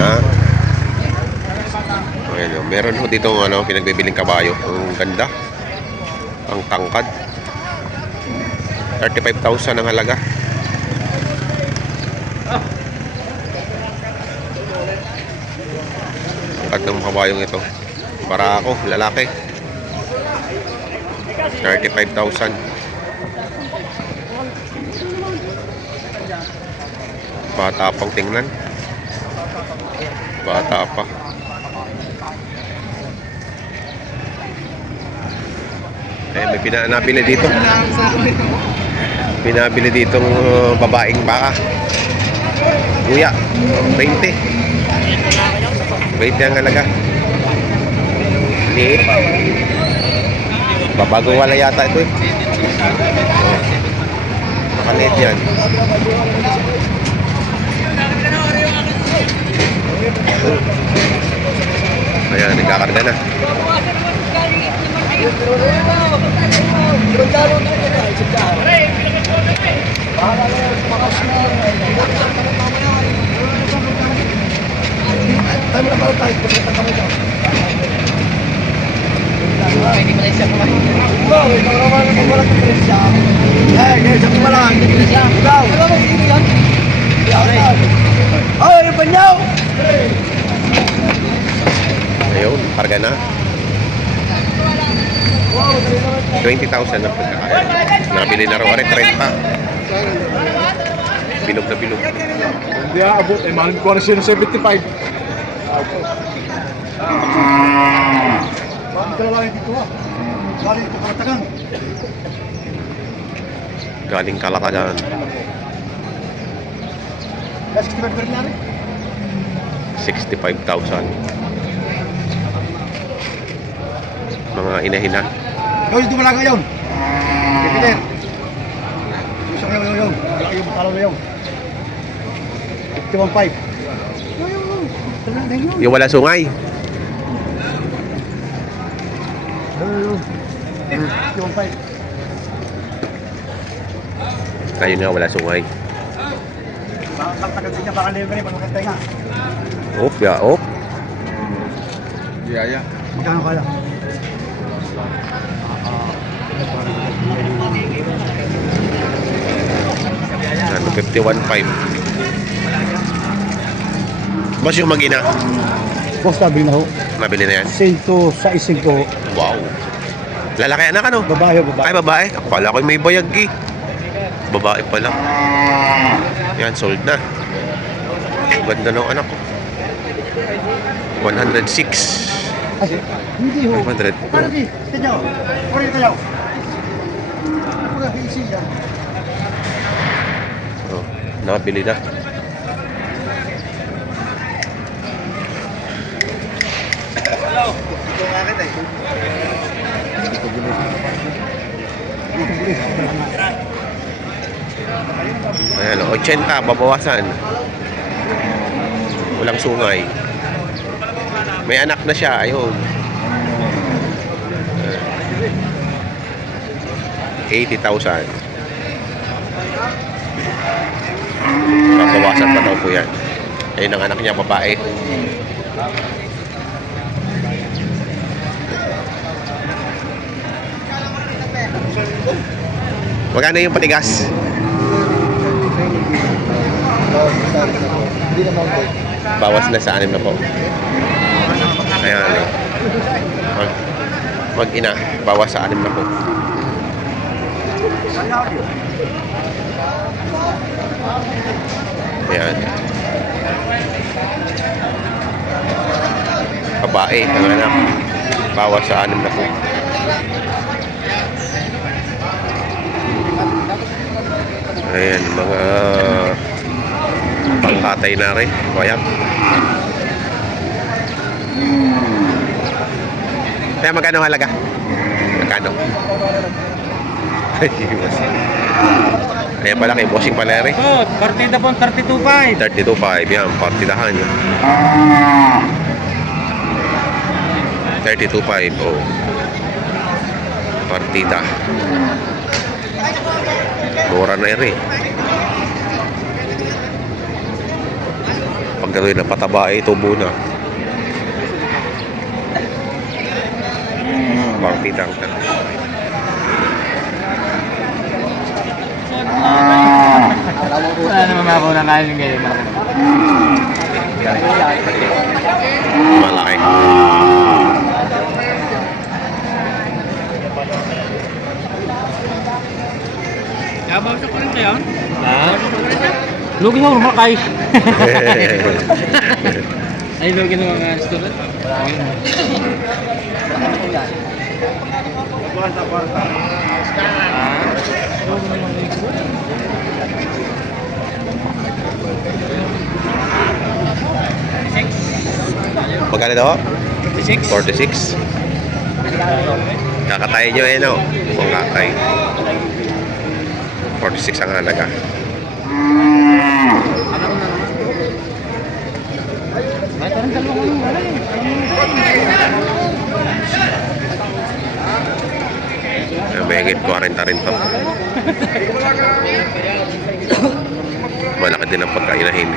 Ha? Ayan, oh. Meron ho dito ano, pinagbibiling kabayo. Ang ganda. Ang tangkad. 35,000 ang halaga. Tangkad ng kabayong ito. Para ako, lalaki. 35,000. Bata pang tingnan. Bata pa. Eh, may pinabili dito. Pinabili ditong babaeng baka. Kuya, 20. 20 ang halaga. Liit. Babago wala yata ito eh. Makaliit yan. Ayan, nagkakarga na. Ayun, karga na. 20,000 na pagkakaya. Nabili na raw, 30. Bilog na bilog. Hindi abot, eh mahal ko na siya ng 75. Bakit ka lang dito ha? Galing ito Kalatagan. Galing Kalatagan. Last 65 ka rin namin? 65,000. Mga inahina. Gawin dito wala ngayon. Peter. Gusto ko yung. Yung patalo na yung. 51.5. Yung wala sungay. 51.5. Ayun nga, wala sungay. Tagal siya baka libre, panukantay nga. Op, ya, op. Yeah. Magkano kaya? Ano, 51.5. Boss, yung mag-ina. Boss, sabi na ho. Nabili na yan. Sento sa isig ko. Wow. Lalaki anak ano? Babae. Ay, babae. Akala ko may bayag eh. Babae pala. Yan, sold na. Ganda ng anak ko. 106. Hindi ho. 500. Ano di? Tinyo. Puri kayo. Pura hisi yan. Oh, nabili na. Hello. Ito nga kita eh. Ayan, 80, babawasan. Walang sungay. May anak na siya, ayun. 80,000. Babawasan pa daw po yan. Ayun ang anak niya, babae. Magkano yung patigas? Bawas na sa 6 na po. Ayan. Mag-ina. Bawas sa 6 na po. Ayan. Babae. Ang anak. Bawas sa 6 na po. Ayan, mga pangkatay na rin. Kaya magkano halaga? Magkano? Ayan pala kay Bossing Paleri. Partida po 32.5. 32.5. Yan, partidahan. 32.5. Oh. Partida. Mura na rin. Pag gano'n na pataba ay tubo na. Partitang ka. Wala naman ako nakain ngayon. Malaki. Yabaw sa kulit na yun? Ha? Lugi ako makay. Ay, lugi na mga restaurant. Magkano daw? 46? 46. Kakatay nyo eh, no? Kung kakatay. 46 ang halaga. May higit 40 rin to. Malaki din ang pagkainahin.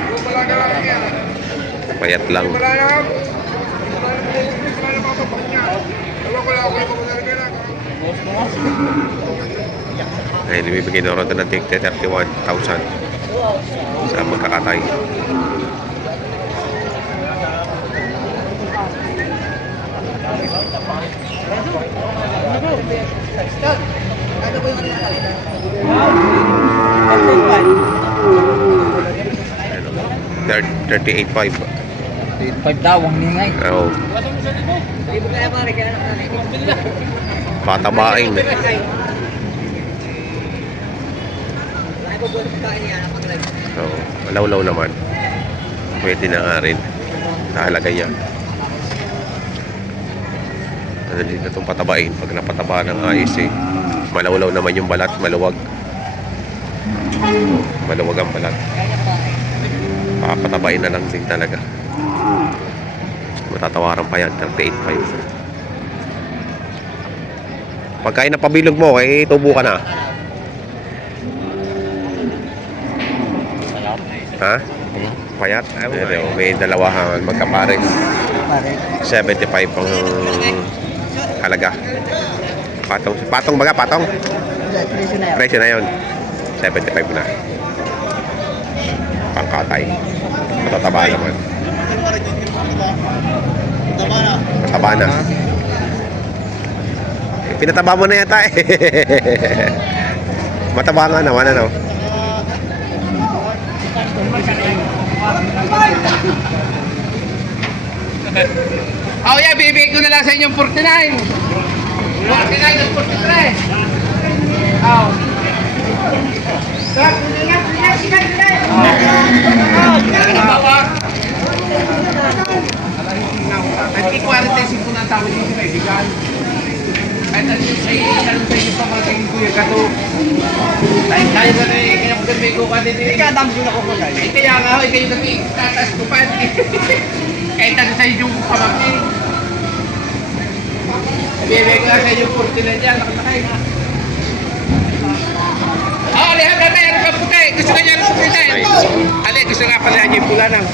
Payat lang. Ayun, ibibigay na rin ng 31,000 sa magkakatay. Ayun, 38,500. 5 daw, ang ningay. Oo. Patabain. Oo. Malaw-law naman. Pwede na nga rin. Nahalaga niya. Madali na itong patabain. Pag napataba ng ayos eh. Malaw-law naman yung balat. Maluwag. Maluwag ang balat. Papatabain na lang din talaga. Matatawaran pa yan. 38,500. Pagkain na pabilog mo, eh, tubo ka na. Ha? Payat? May dalawahan magkapares. 75 ang halaga. Patong baga, patong? Presyo na yun. 75 na. Pangkatay. Matataba naman. Mataba na. Pinataba mo na yata eh. Mataba nga naman, ano? Oh yeah, bibigay ko na lang sa inyong 49. 49 at 43. Oh. Stop. At 45 na ang tawag dito kay Bigan. At ang tanong sa inyo pa mga tingin ko yung kato. Tayo ka na eh, kaya pagkabi ko ka din eh. Ika, dami ko na ko ko tayo. Kaya nga, kayo kami tatas ko pa. Kahit ano sa inyo pamangkin. Bibigay ko lang sa inyo 40 na dyan, nakasakay na. Oh, lihat na tayo, ano ba puti? Gusto ka niya ng puti? Ali, gusto nga pala niya yung pula ng.